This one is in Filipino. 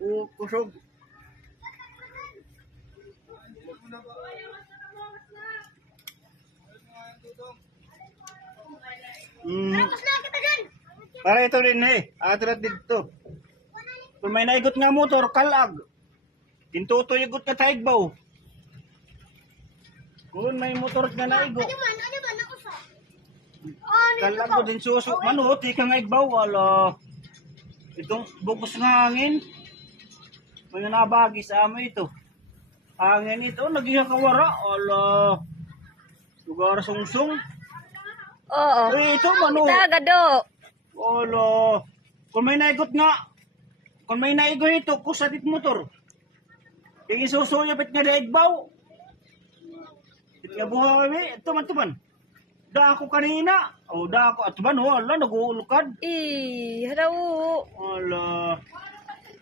O kusog. Mm. Para ito rin atrat dito. Kung may naigot nga motor, kalag. Tintutuyagot ka taigbaw. Kung may motor nga naigo. Kalag ko din suso. Mano, di ka nga igbaw. Wala. Itong bugos ng hangin. May nabagi sa amin ito. Hangin ito, naging kawara. Wala. Lugar sungsung. Oo. Ito, mano. Tagado. Wala. Kung may naigot nga. Kung may naigo ito, kusatit motor. Yung isusuyapit nga daigbaw. Bit nga buha kami. Tuman. Da ako kanina. O da ako. At tuman, wala, nag-uulukad. Haraw. Wala.